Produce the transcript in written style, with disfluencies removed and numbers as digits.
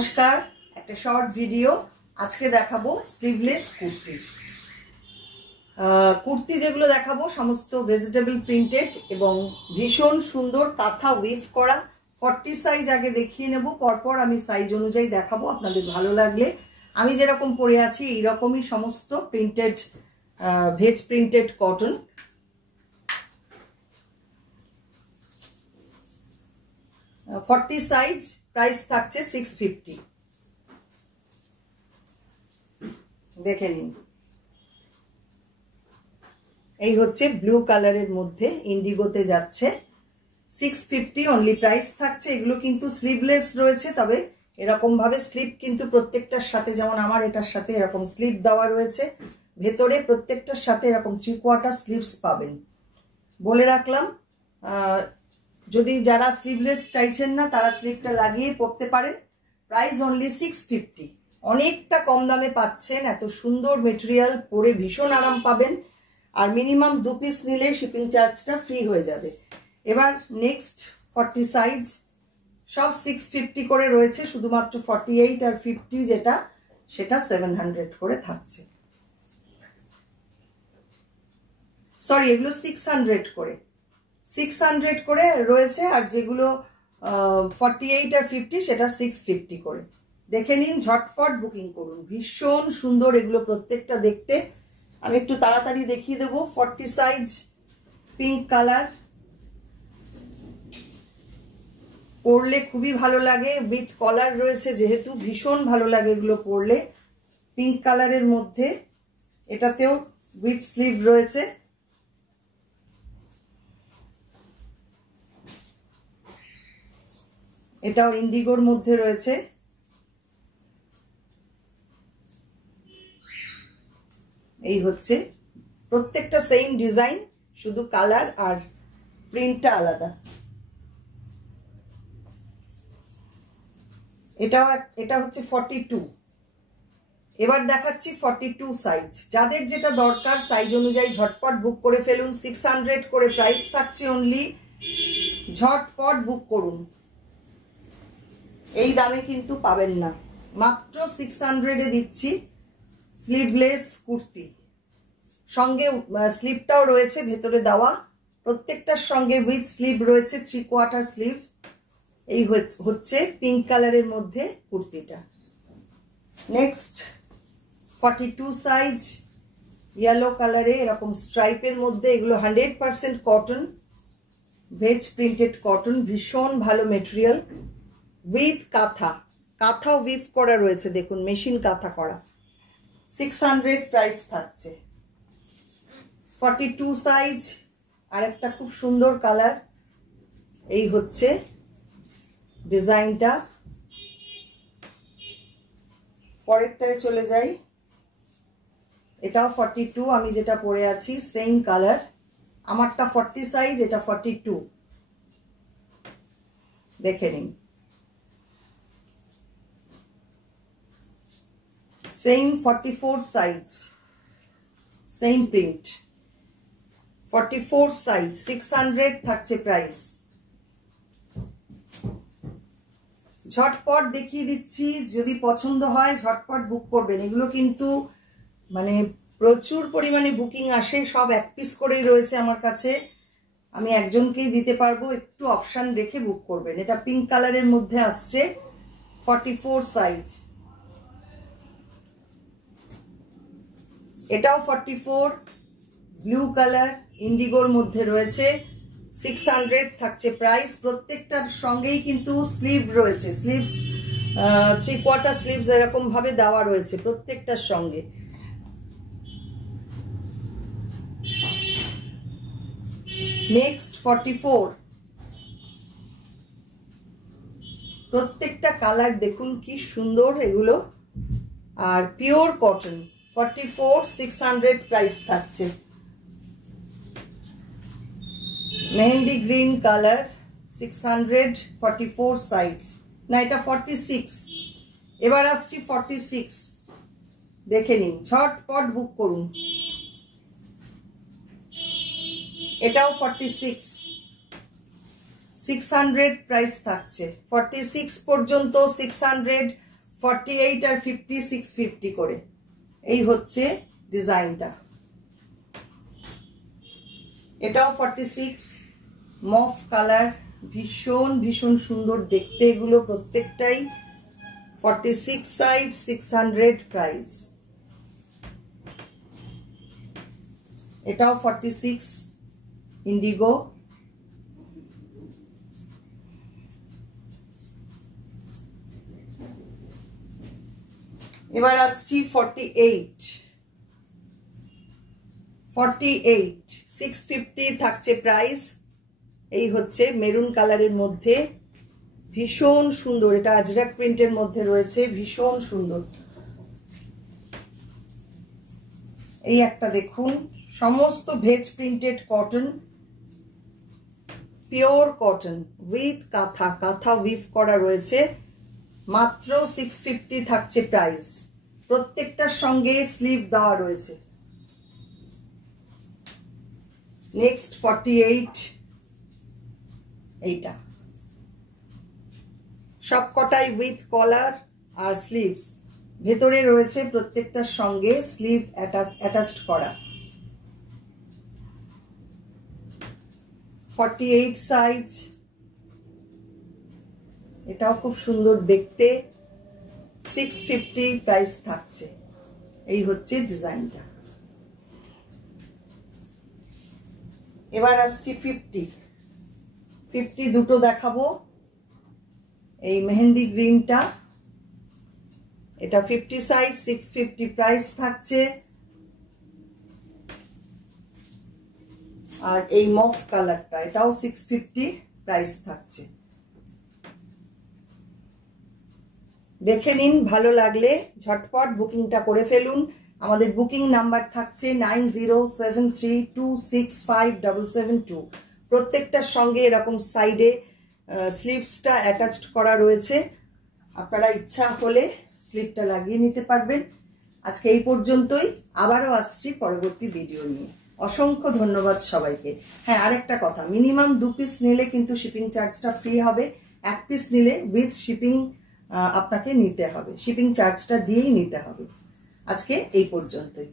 নমস্কার, একটা short video আজকে দেখাবো স্লিভলেস কুর্তি। কুর্তি যেগুলো দেখাবো সমস্ত ভেজিটেবল প্রিন্টেড এবং ভীষণ সুন্দর কাঁথা উইভ করা। 40 সাইজ আগে দেখিয়ে নেব, পরপর আমি সাইজ অনুযায়ী দেখাবো। আপনাদের ভালো লাগলে আমি যেরকম পরে আছি এইরকমই সমস্ত printed, veg printed cotton. Forty size, price থাকছে 650। দেখে নিন, এই হচ্ছে ব্লু কালারের মধ্যে ইন্ডিগোতে যাচ্ছে, 650 অনলি প্রাইস থাকছে। এগুলো কিন্তু স্লিভলেস রয়েছে, তবে এরকম ভাবে স্লিপ কিন্তু প্রত্যেকটার সাথে, যেমন আমার এটার সাথে এরকম স্লিপ দেওয়া রয়েছে, ভেতরে প্রত্যেকটার সাথে এরকম 3/4 স্লিভস পাবেন। বলে রাখলাম, যদি যারা স্লিভলেস চাইছেন না তারা স্লিভটা লাগিয়ে পরতে পারেন। প্রাইস অনলি 650, অনেকটা কম দামে পাচ্ছেন। এত সুন্দর মেটেরিয়াল, পরে ভীষণ আরাম পাবেন। আর মিনিমাম 2 পিস নিলে শিপিং চার্জটা ফ্রি হয়ে যাবে। এবার নেক্সট 40 সাইজ, সব 650 করে রয়েছে, শুধুমাত্র 48 আর 50 যেটা, সেটা 700 করে থাকছে। সরি, এগুলো 600 করে রয়েছে, আর যেগুলো 48 আর 50 সেটা 650 করে। দেখে নিন, ঝটপট বুকিং করুন। ভীষণ সুন্দর এগুলো প্রত্যেকটা দেখতে। আমি একটু তাড়াতাড়ি দেখিয়ে দেবো। 40 সাইজ, পিঙ্ক কালার, পরলে খুবই ভালো লাগে। উইথ কলার রয়েছে যেহেতু, ভীষণ ভালো লাগে এগুলো পরলে। পিঙ্ক কালারের মধ্যে, এটাতেও উইথ স্লিভ রয়েছে। এটাও ইন্ডিগোর মধ্যে রয়েছে। এই হচ্ছে প্রত্যেকটা সেম ডিজাইন, শুধু কালার আর প্রিন্টটা আলাদা। এটা হচ্ছে 42। এবার দেখাচ্ছি 42 সাইজ। যাদের যেটা দরকার সাইজ অনুযায়ী ঝটপট বুক করে ফেলুন। 600 করে প্রাইস থাকছে অনলি, ঝটপট বুক করুন। এই দামে কিন্তু পাবেন না, মাত্র 600-এ দিচ্ছি স্লিভলেস কুর্তি। সঙ্গে স্লিভটাও রয়েছে ভেতরে দেওয়া, প্রত্যেকটার সঙ্গে উইথ স্লিভ রয়েছে, 3/4 স্লিভ। এই হচ্ছে পিঙ্ক কালারের মধ্যে কুর্তিটা। নেক্সট 42 সাইজ, ইয়েলো কালারে এরকম স্ট্রাইপের মধ্যে। এগুলো 100% কটন, ভেজ প্রিন্টেড কটন, ভীষণ ভালো মেটেরিয়াল। উইথ কাঁথা উইভ করা রয়েছে, দেখুন মেশিন কাঁথা করা। 600 প্রাইস থাকছে। 42 সাইজ, আর একটা খুব সুন্দর কালার। এই হচ্ছে ডিজাইনটা। পরেরটায় চলে যাই। এটাও 42, আমি যেটা পরে আছি সেম কালার। আমারটা 40 সাইজ, এটা 42। দেখে নিন, same 44 size, same print. 44 size, 600 থাকছে প্রাইস। ঝটপট দেখিয়ে দিচ্ছি, যদি পছন্দ হয় ঝটপট বুক করবেন। এগুলো কিন্তু মানে প্রচুর পরিমাণে বুকিং আসে, সব 1 পিস করেই রয়েছে আমার কাছে। আমি একজনকেই দিতে পারবো, একটু অপশন রেখে বুক করবেন। এটা পিঙ্ক কালারের মধ্যে আসছে, 44 সাইজ। এটাও 44, ব্লু কালার ইন্ডিগোর মধ্যে রয়েছে, 600 থাকছে প্রাইস। প্রত্যেকটার সঙ্গেই কিন্তু স্লিভ রয়েছে, স্লিভস 3/4 স্লিভস এরকম ভাবে দেওয়া রয়েছে প্রত্যেকটার সঙ্গে। নেক্সট 44, প্রত্যেকটা কালার দেখুন কি সুন্দর এগুলো, আর পিওর কটন। 44, 600 প্রাইস থাকছে। Mehendi green colour, 600, 44 size. না, এটা 46। এবার আসছি 46। দেখে নিন, ঝটপট বুক করুন। এটাও 46, 600 প্রাইস থাকছে। 46 পর্যন্ত 600 48 আর 50 650 করে। এই হচ্ছে ডিজাইনটা। এটাও 46 মফ কালার, ভীষণ ভীষণ সুন্দর দেখতে এগুলো প্রত্যেকটাই। 46 সাইজ, 600 প্রাইস। এটাও 46 ইন্ডিগো। এবার আসছি 48 650 থাকছে প্রাইস। এই হচ্ছে মেরুন কালারের মধ্যে, ভীষণ সুন্দর। এটা আজরাক প্রিন্টের মধ্যে রয়েছে, ভীষণ সুন্দর। এই একটা দেখুন, সমস্ত veg printed cotton, pure cotton with কাঁথা, কাঁথা উইভ করা রয়েছে। মাত্র 650 থাকছে প্রাইস। প্রত্যেকটার সঙ্গে স্লিভ দেওয়া রয়েছে। নেক্সট 48, এইটা সবকটাই উইথ কলার আর স্লিভস। ভেতরে রয়েছে প্রত্যেকটার সঙ্গে স্লিভ অ্যাটাচড করা। 48 সাইজ। এটাও খুব সুন্দর দেখতে, 650 প্রাইস থাকছে। এই হচ্ছে ডিজাইনটা। এবার আসছি 50 দুটো দেখাবো। এই মেহেন্দি গ্রিনটা, এটা 50 সাইজ, 650 প্রাইস থাকছে। আর এই মফ কালারটা, এটাও 650 প্রাইস থাকছে। দেখে নিন, ভালো লাগলে ঝটপট বুকিংটা করে ফেলুন। আমাদের বুকিং নাম্বার থাকছে 9073265772। প্রত্যেকটার সঙ্গে এরকম সাইডে স্লিভসটা অ্যাটাচড করা রয়েছে। আপনারা ইচ্ছা হলে স্লিভটা লাগিয়ে নিতে পারবেন। আজকে এই পর্যন্তই, আবারও আসছি পরবর্তী ভিডিও নিয়ে। অসংখ্য ধন্যবাদ সবাইকে। হ্যাঁ, আরেকটা কথা, মিনিমাম 2 পিস নিলে কিন্তু শিপিং চার্জটা ফ্রি হবে। 1 পিস নিলে উইথ শিপিং আপনাকে নিতে হবে, শিপিং চার্জটা দিয়েই নিতে হবে। আজকে এই পর্যন্তই।